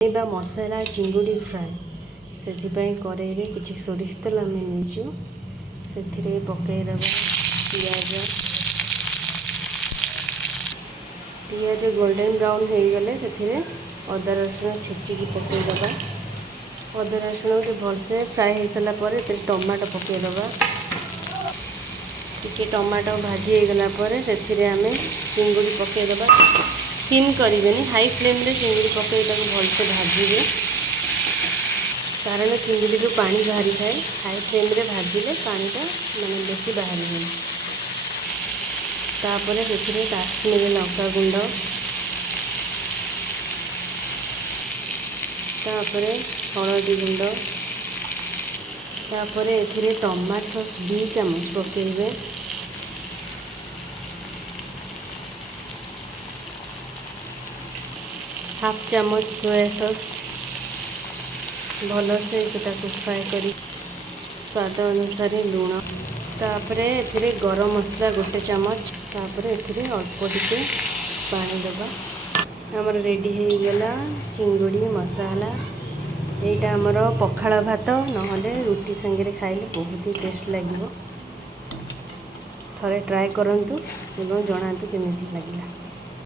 मसला चिंगुड़ी फ्राए से कड़े किसी सोरिष तेल आम नहीं से पकईद पियाज गोल्डन ब्राउन हो गले से अदा रसुण छेचिकी पकईद अदा रसुण के भलसे फ्राए हो सारापर टमाटो पकईद टी टमाटो भाजी हो गलापर से चिंगुड़ी पकईद सिम करें हाई फ्लेम रे चिंगुड़ी पकई भलसे भाजिए कारण चिंगुड़ी रू पानी बाहरी थाए हाई फ्लेम रे भाजिले पानीटा माने बेसी बाहर तापर से काश्मीरी लंका गुंड तापर हलदी गुंड तापर ए टमाटो सॉस 2 चम्मच पकेबे हाफ चम्मच सोया सॉस भल से फ्राए कर स्वाद अनुसार लुण तापर ए गरम मसला 1 चम्मच तापर ए अल्प टिके पानी दबा आमर रेडी हो गला चिंगुड़ी मसाला यहाँ आमर पखाल भात नहले रुटी संगे खाइले बहुत ही टेस्ट लगे थरे ट्राए करंतु एवं जनातु केमिति लगिला।